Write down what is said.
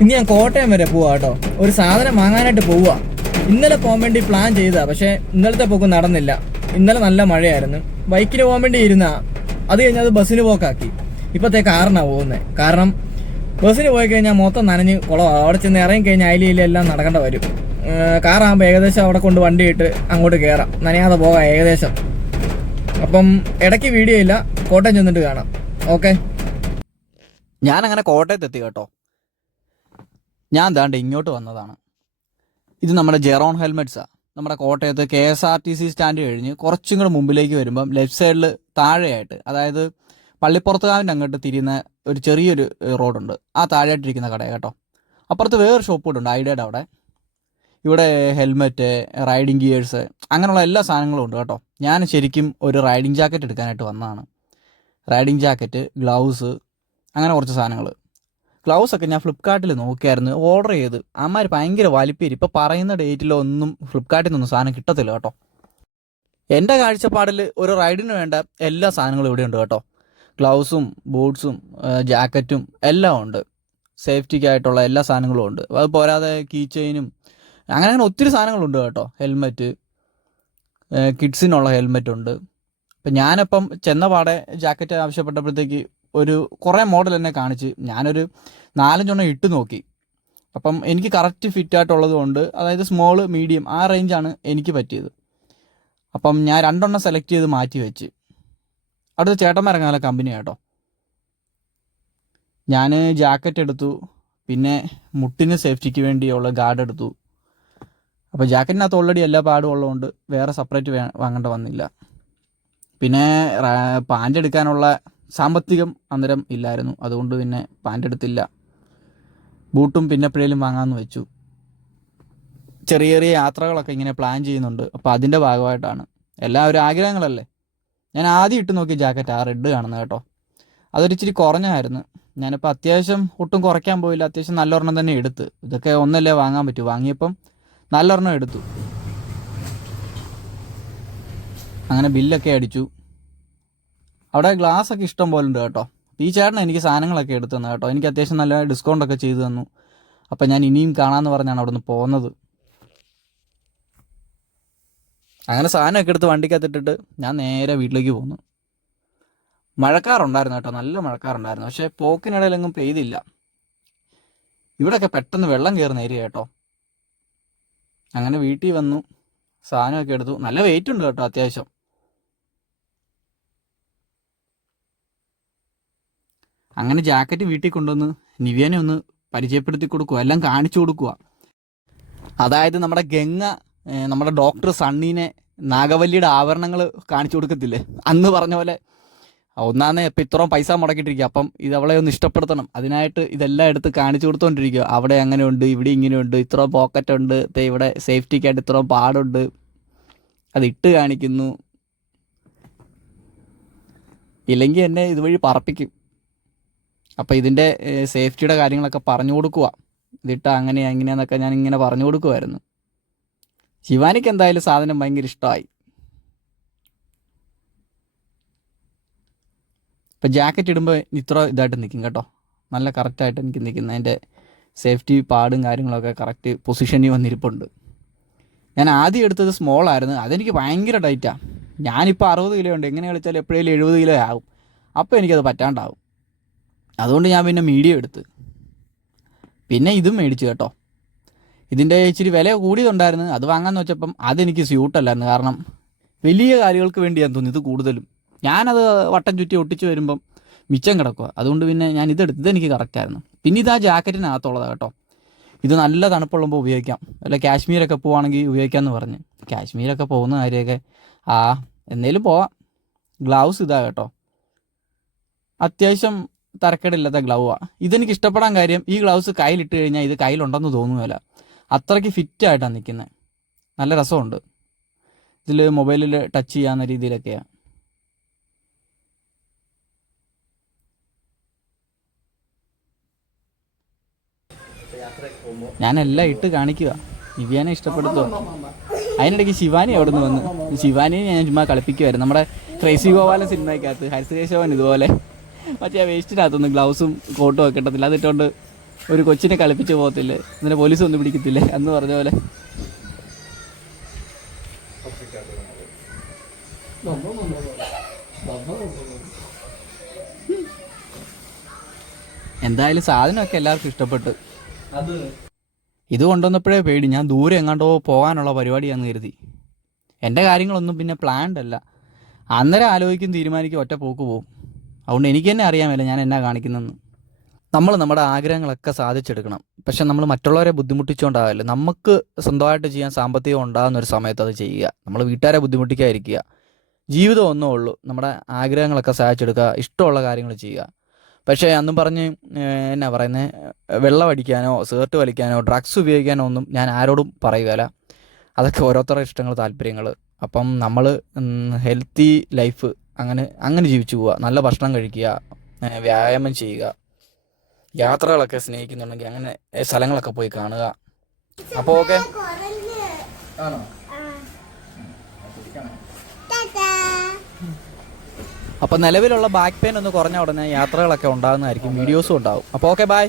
ഇന്ന് ഞാൻ കോട്ടയം വരെ പോവാ കേട്ടോ. ഒരു സാധനം വാങ്ങാനായിട്ട് പോവാ. ഇന്നലെ പോകാൻ വേണ്ടി പ്ലാൻ ചെയ്താ പക്ഷെ ഇന്നലത്തെ പോക്ക് നടന്നില്ല. ഇന്നലെ നല്ല മഴയായിരുന്നു. ബൈക്കിന് പോകാൻ വേണ്ടി ഇരുന്ന. അത് കഴിഞ്ഞ് അത് ബസ്സിന് പോക്കാക്കി. ഇപ്പത്തെ കാറിനാണ് പോകുന്നത് കാരണം ബസ്സിന് പോയി കഴിഞ്ഞാൽ മൊത്തം നനഞ്ഞ് കുളമാണ് അവിടെ ചെന്ന് ഇറങ്ങി കഴിഞ്ഞാൽ അയിലും എല്ലാം നടക്കേണ്ട വരും. കാറാകുമ്പോൾ ഏകദേശം അവിടെ കൊണ്ട് വണ്ടി ഇട്ട് അങ്ങോട്ട് കയറാം നനയാതെ പോകാം ഏകദേശം. അപ്പം ഇടയ്ക്ക് വീഡിയോ ഇല്ല. കോട്ടയം ചെന്നിട്ട് കാണാം. ഓക്കെ ഞാൻ അങ്ങനെ കോട്ടയത്ത് എത്തി കേട്ടോ. ഞാൻ ദാണ്ട് ഇങ്ങോട്ട് വന്നതാണ്. ഇത് നമ്മുടെ ജെറോൺ ഹെൽമെറ്റ്സാ. നമ്മുടെ കോട്ടയത്ത് K S R T C stand കഴിഞ്ഞ് കുറച്ചും കൂടെ മുമ്പിലേക്ക് വരുമ്പം ലെഫ്റ്റ് സൈഡിൽ താഴെയായിട്ട് അതായത് പള്ളിപ്പുറത്തുകാവിന്റെ അങ്ങോട്ട് തിരിയുന്ന ഒരു ചെറിയൊരു റോഡുണ്ട്. ആ താഴെയായിട്ടിരിക്കുന്ന കട കേട്ടോ. അപ്പുറത്ത് വേറൊരു ഷോപ്പ് കൂടെ ഉണ്ട് ഐഡിയയുടെ അവിടെ. ഇവിടെ ഹെൽമെറ്റ് റൈഡിങ് ഗിയേഴ്സ് അങ്ങനെയുള്ള എല്ലാ സാധനങ്ങളും ഉണ്ട് കേട്ടോ. ഞാൻ ശരിക്കും ഒരു റൈഡിങ് ജാക്കറ്റ് എടുക്കാനായിട്ട് വന്നതാണ്. റൈഡിങ് ജാക്കറ്റ് ഗ്ലൗസ് അങ്ങനെ കുറച്ച് സാധനങ്ങൾ ഗ്ലൗസ് ഒക്കെ ഞാൻ ഫ്ലിപ്കാർട്ടിൽ നോക്കിയായിരുന്നു. ഓർഡർ ചെയ്ത്. അമ്മമാർ ഭയങ്കര വലിപ്പേര്. ഇപ്പോൾ പറയുന്ന ഡേറ്റിലോ ഒന്നും ഫ്ലിപ്കാർട്ടിൽ നിന്നൊന്നും സാധനം കിട്ടത്തില്ല കേട്ടോ. എന്റെ കാഴ്ചപ്പാടിൽ ഒരു റൈഡിന് വേണ്ട എല്ലാ സാധനങ്ങളും ഇവിടെ ഉണ്ട് കേട്ടോ. ഗ്ലൗസും ബൂട്ട്സും ജാക്കറ്റും എല്ലാം ഉണ്ട്. സേഫ്റ്റിക്കായിട്ടുള്ള എല്ലാ സാധനങ്ങളും ഉണ്ട്. അത് പോരാതെ കീ ചെയിനും അങ്ങനെ അങ്ങനെ ഒത്തിരി സാധനങ്ങളുണ്ട് കേട്ടോ. ഹെൽമെറ്റ് കിഡ്സിനുള്ള ഹെൽമെറ്റ് ഉണ്ട്. അപ്പം ഞാനപ്പം ചെന്ന പാടെ ജാക്കറ്റ് ആവശ്യപ്പെട്ടപ്പോഴത്തേക്ക് ഒരു കുറേ മോഡൽ എന്നെ കാണിച്ച് ഞാനൊരു നാലഞ്ചെണ്ണം ഇട്ട് നോക്കി. അപ്പം എനിക്ക് കറക്റ്റ് ഫിറ്റ് ആയിട്ടുള്ളത് കൊണ്ട് അതായത് സ്മോൾ മീഡിയം ആ റേഞ്ചാണ് എനിക്ക് പറ്റിയത്. അപ്പം ഞാൻ രണ്ടെണ്ണം സെലക്ട് ചെയ്ത് മാറ്റി വെച്ച്. അടുത്ത ചേട്ടന്മാരങ്ങാല കമ്പനി കേട്ടോ ഞാൻ ജാക്കറ്റ് എടുത്തു. പിന്നെ മുട്ടിന് സേഫ്റ്റിക്ക് വേണ്ടിയുള്ള ഗാർഡ് എടുത്തു. അപ്പോൾ ജാക്കറ്റിനകത്ത് ഓൾറെഡി എല്ലാ പാടും ഉള്ളതുകൊണ്ട് വേറെ സെപ്പറേറ്റ് വാങ്ങേണ്ട വന്നില്ല. പിന്നെ പാന്റ് എടുക്കാനുള്ള സാമ്പത്തികം അന്നേരം ഇല്ലായിരുന്നു. അതുകൊണ്ട് പിന്നെ പാന്റ് എടുത്തില്ല. ബൂട്ടും പിന്നെ എപ്പോഴേലും വാങ്ങാമെന്ന് വെച്ചു. ചെറിയ ചെറിയ യാത്രകളൊക്കെ ഇങ്ങനെ പ്ലാൻ ചെയ്യുന്നുണ്ട്. അപ്പോൾ അതിന്റെ ഭാഗമായിട്ടാണ്. എല്ലാം ഒരു ആഗ്രഹങ്ങളല്ലേ? ഞാൻ ആദ്യം ഇട്ട് നോക്കിയ ജാക്കറ്റ് ആ റെഡ് കാണുന്നത് കേട്ടോ. അതൊരിച്ചിരി കുറഞ്ഞായിരുന്നു ഞാനിപ്പോൾ അത്യാവശ്യം ഒട്ടും കുറയ്ക്കാൻ പോയില്ല. അത്യാവശ്യം നല്ലൊരെണ്ണം തന്നെ എടുത്ത്. ഇതൊക്കെ ഒന്നല്ലേ വാങ്ങാൻ പറ്റൂ. വാങ്ങിയപ്പം നല്ലൊരെണ്ണം എടുത്തു. അങ്ങനെ ബില്ലൊക്കെ അടിച്ചു. അവിടെ ഗ്ലാസ് ഒക്കെ ഇഷ്ടം പോലെ ഉണ്ട് കേട്ടോ. ഈ ചേട്ടൻ എനിക്ക് സാധനങ്ങളൊക്കെ എടുത്തു തന്നു കേട്ടോ. എനിക്ക് അത്യാവശ്യം നല്ല ഡിസ്കൗണ്ട് ഒക്കെ ചെയ്തു തന്നു. അപ്പം ഞാൻ ഇനിയും കാണാമെന്ന് പറഞ്ഞാണ് അവിടെ നിന്ന് പോകുന്നത്. അങ്ങനെ സാധനമൊക്കെ എടുത്ത് വണ്ടിക്കകത്തിട്ടിട്ട് ഞാൻ നേരെ വീട്ടിലേക്ക് പോന്നു. മഴക്കാറുണ്ടായിരുന്നു കേട്ടോ. നല്ല മഴക്കാറുണ്ടായിരുന്നു. പക്ഷേ പോക്കിനിടയിലെങ്ങും പെയ്തില്ല. ഇവിടെയൊക്കെ പെട്ടെന്ന് വെള്ളം കയറുന്ന ഏരിയ കേട്ടോ. അങ്ങനെ വീട്ടിൽ വന്നു സാധനമൊക്കെ എടുത്തു. നല്ല വെയിറ്റ് ഉണ്ട് കേട്ടോ അത്യാവശ്യം. അങ്ങനെ ജാക്കറ്റ് വീട്ടിൽ കൊണ്ടുവന്ന് നിവ്യനെ ഒന്ന് പരിചയപ്പെടുത്തി കൊടുക്കുക എല്ലാം കാണിച്ചു കൊടുക്കുക. അതായത് നമ്മുടെ ഗംഗ നമ്മുടെ ഡോക്ടർ സണ്ണീനെ നാഗവല്ലിയുടെ ആവരണങ്ങൾ കാണിച്ചു കൊടുക്കത്തില്ലേ? അന്ന് പറഞ്ഞ പോലെ ഒന്നാന്ന് ഇപ്പം ഇത്രയും പൈസ മുടക്കിയിട്ടിരിക്കുക. അപ്പം ഇത് അവളെ ഒന്ന് ഇഷ്ടപ്പെടുത്തണം. അതിനായിട്ട് ഇതെല്ലാം എടുത്ത് കാണിച്ചു കൊടുത്തോണ്ടിരിക്കുക. അവിടെ അങ്ങനെയുണ്ട് ഇവിടെ ഇങ്ങനെയുണ്ട് ഇത്രയും പോക്കറ്റ് ഉണ്ട്. ഇവിടെ സേഫ്റ്റിക്കായിട്ട് ഇത്രയും പാടുണ്ട്. അത് ഇട്ട് കാണിക്കുന്നു. ഇല്ലെങ്കിൽ എന്നെ ഇതുവഴി പറപ്പിക്കും. അപ്പോൾ ഇതിന്റെ സേഫ്റ്റിയുടെ കാര്യങ്ങളൊക്കെ പറഞ്ഞു കൊടുക്കുക ഇതിട്ട അങ്ങനെയാ ഇങ്ങനെയാന്നൊക്കെ ഞാൻ ഇങ്ങനെ പറഞ്ഞു കൊടുക്കുമായിരുന്നു ശിവാനിക്ക് എന്തായാലും സാധനം ഭയങ്കര ഇഷ്ടമായി. ഇപ്പം ജാക്കറ്റ് ഇടുമ്പോൾ ഇത്ര ഇതായിട്ട് നിൽക്കും കേട്ടോ. നല്ല കറക്റ്റായിട്ട് എനിക്ക് നിൽക്കുന്ന. അതിന്റെ സേഫ്റ്റി പാടും കാര്യങ്ങളൊക്കെ കറക്റ്റ് പൊസിഷനിൽ വന്നിരിപ്പുണ്ട്. ഞാൻ ആദ്യം എടുത്തത് സ്മോൾ ആയിരുന്നു. അതെനിക്ക് ഭയങ്കര ടൈറ്റാണ് ഞാനിപ്പോൾ അറുപത് കിലോ ഉണ്ട്. എങ്ങനെ കളിച്ചാലും എപ്പോഴേലും എഴുപത് കിലോ ആവും. അപ്പോൾ എനിക്കത് പറ്റാണ്ടാവും. അതുകൊണ്ട് ഞാൻ പിന്നെ മീഡിയം എടുത്ത്. പിന്നെ ഇതും മേടിച്ചു കേട്ടോ. ഇതിന്റെ ഇച്ചിരി വില കൂടിയതുണ്ടായിരുന്നു. അത് വാങ്ങാമെന്ന് വെച്ചപ്പം അതെനിക്ക് സ്യൂട്ടല്ലായിരുന്നു കാരണം വലിയ കാര്യങ്ങൾക്ക് വേണ്ടിയാണ് തോന്നി ഇത് കൂടുതലും. ഞാനത് വട്ടം ചുറ്റി ഒട്ടിച്ച് വരുമ്പം മിച്ചം കിടക്കുക അതുകൊണ്ട് പിന്നെ ഞാൻ ഇതെടുത്ത് ഇതെനിക്ക് കറക്റ്റായിരുന്നു പിന്നെ ഇത് ആ ജാക്കറ്റിനകത്തുള്ളതാണ് കേട്ടോ. ഇത് നല്ല തണുപ്പുള്ളുമ്പോൾ ഉപയോഗിക്കാം. അല്ല കാശ്മീരൊക്കെ പോവാണെങ്കിൽ ഉപയോഗിക്കാമെന്ന് പറഞ്ഞ്. കാശ്മീരൊക്കെ പോകുന്ന കാര്യമൊക്കെ ആ എന്നേലും പോവാം. ഗ്ലൗസ് ഇതാ കേട്ടോ. അത്യാവശ്യം തരക്കേടില്ലാത്ത ഗ്ലൗവാണ് ഇതെനിക്ക് ഇഷ്ടപ്പെടാൻ കാര്യം ഈ ഗ്ലൗസ് കയ്യിലിട്ട് കഴിഞ്ഞാൽ ഇത് കയ്യിലുണ്ടെന്ന് തോന്നുകയില്ല അത്രയ്ക്ക് ഫിറ്റ് ആയിട്ടാണ് നിൽക്കുന്നത് നല്ല രസമുണ്ട്. ഇതിൽ മൊബൈലിൽ ടച്ച് ചെയ്യാവുന്ന രീതിയിലൊക്കെയാണ് എല്ലാം ഇട്ട് കാണിക്കുക ദിവ്യാനെ ഇഷ്ടപ്പെടുത്തുക അതിനിടയ്ക്ക് ശിവാനി അവിടെ നിന്ന് വന്ന്. ശിവാനിയെ ഞാൻ ചുമ്മാ കളിപ്പിക്കുമായിരുന്നു നമ്മുടെ ക്രൈസി ഗോപാലൻ സിനിമയ്ക്കകത്ത് ഹരിശേഷവൻ ഇതുപോലെ. മറ്റേ വേസ്റ്റിനകത്തൊന്നും ഗ്ലൗസും കോട്ടും ഒക്കെ ഇട്ടത്തില്ല. അതിട്ടുകൊണ്ട് ഒരു കൊച്ചിനെ കളിപ്പിച്ച് പോകത്തില്ലേ? എന്നിട്ട് പോലീസ് ഒന്നും പിടിക്കത്തില്ലേ? എന്ന് പറഞ്ഞ പോലെ. എന്തായാലും സാധനമൊക്കെ എല്ലാവർക്കും ഇഷ്ടപ്പെട്ടു. ഇത് കൊണ്ടുവന്നപ്പോഴേ പേടി. ഞാൻ ദൂരെ എങ്ങാണ്ടോ പോകാനുള്ള പരിപാടിയാന്ന് കരുതി. എന്റെ കാര്യങ്ങളൊന്നും പിന്നെ പ്ലാൻഡ് അല്ല. അന്നേരം ആലോചിക്കും തീരുമാനിക്കും ഒറ്റ പോക്ക് പോകും അതുകൊണ്ട് എനിക്ക് തന്നെ അറിയാമല്ലോ ഞാൻ എന്നാ കാണിക്കുന്നതെന്ന്. നമ്മൾ നമ്മുടെ ആഗ്രഹങ്ങളൊക്കെ സാധിച്ചെടുക്കണം. പക്ഷെ നമ്മൾ മറ്റുള്ളവരെ ബുദ്ധിമുട്ടിച്ചുകൊണ്ടാവില്ല നമുക്ക് സ്വന്തമായിട്ട് ചെയ്യാൻ സാമ്പത്തികം ഉണ്ടാകുന്ന ഒരു സമയത്ത് അത് ചെയ്യുക. നമ്മൾ വീട്ടുകാരെ ബുദ്ധിമുട്ടിക്കാതിരിക്കുക. ജീവിതം ഒന്നേ ഉള്ളൂ. നമ്മുടെ ആഗ്രഹങ്ങളൊക്കെ സാധിച്ചെടുക്കുക. ഇഷ്ടമുള്ള കാര്യങ്ങൾ ചെയ്യുക. പക്ഷേ അന്നും പറഞ്ഞ് എന്നാ പറയുന്നത് വെള്ളം അടിക്കാനോ സേർട്ട് വലിക്കാനോ ഡ്രഗ്സ് ഉപയോഗിക്കാനോ ഒന്നും ഞാൻ ആരോടും പറയുകയില്ല അതൊക്കെ ഓരോരുത്തരുടെ ഇഷ്ടങ്ങൾ താല്പര്യങ്ങൾ. അപ്പം നമ്മൾ ഹെൽത്തി ലൈഫ് അങ്ങനെ അങ്ങനെ ജീവിച്ചു പോവുക. നല്ല ഭക്ഷണം കഴിക്കുക വ്യായാമം ചെയ്യുക യാത്രകളൊക്കെ സ്നേഹിക്കുന്നുണ്ടെങ്കിൽ അങ്ങനെ സ്ഥലങ്ങളൊക്കെ പോയി കാണുക. അപ്പോൾ ഓക്കെ ആണോ? അപ്പോൾ നിലവിലുള്ള ബാക്ക് പെയിൻ ഒന്ന് കുറഞ്ഞ ഉടനെ യാത്രകളൊക്കെ ഉണ്ടാകുന്നതായിരിക്കും വീഡിയോസും ഉണ്ടാവും. അപ്പോൾ ഓക്കെ ബൈ